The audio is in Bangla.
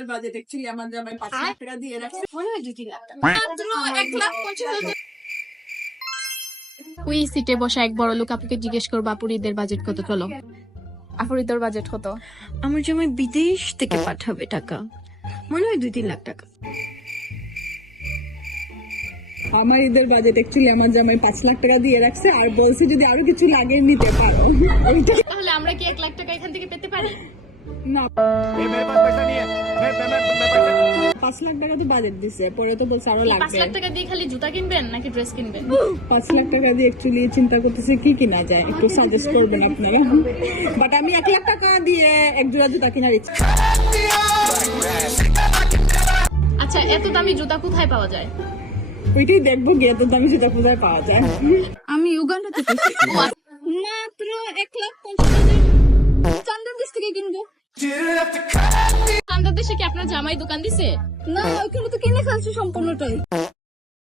ঈদের বাজেট অ্যাকচুয়ালি আমার জামাই 5 লাখ টাকা দিয়ে রাখছে, মনে হয় 2-3 লাখ টাকা, মাত্র 1,50,000। ওই সিটে বসা এক বড় লোক আপুকে জিজ্ঞেস করবো আপুর ঈদের বাজেট কত? চলো। আপুর ঈদের বাজেট কত? আমার জামাই বিদেশ থেকে পাঠাবে টাকা, মনে হয় 2-3 লাখ টাকা। আমার ঈদের বাজেট অ্যাকচুয়ালি আমার জামাই 5 লাখ টাকা দিয়ে রাখছে, আর বলছে যদি আরো কিছু লাগে নিতে পারো। তাহলে আমরা কি 1 লাখ টাকা এখান থেকে পেতে পারি? না, 5 লাখ টাকা তো বাজেট দিছে, পরে তো বলছে আরো 5 লাগবে। লাখ টাকা দিয়ে খালি জুতা কিনবেন নাকি ড্রেস কিনবেন? 5 লাখ টাকা দিয়ে অ্যাকচুয়ালি চিন্তা করতেছে কি কিনা যায়, একটু সাজেস্ট করবেন আপনারা। বাট আমি 1 লাখ টাকা দিয়ে এক জোড়া জুতা কেনার ইচ্ছা। আচ্ছা, এত দামি জুতা কোথায় পাওয়া যায়? ওইটাই দেখবো গিয়ে তো দামি জুতা কোথায় পাওয়া যায়। আমি ইউগান্ডা থেকে মাত্র 1,50,000 চান্দার দেশ থেকে কিনবো। চান্দার দেশে কি আপনার জামাই দোকান দিছে? না, ওইখানে তো কিনে ফেলছি সম্পূর্ণটাই।